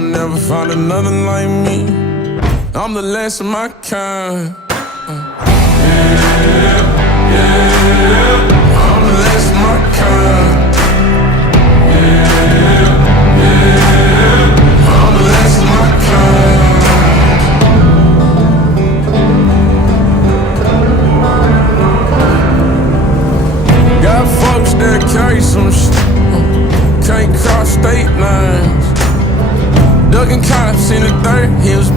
you'll never find another like me. I'm the last of my kind. I'm the last of my kind. I'm the last of my kind. Got folks that carry some shit, can't cross state lines. Ducking cops in the dirt, he was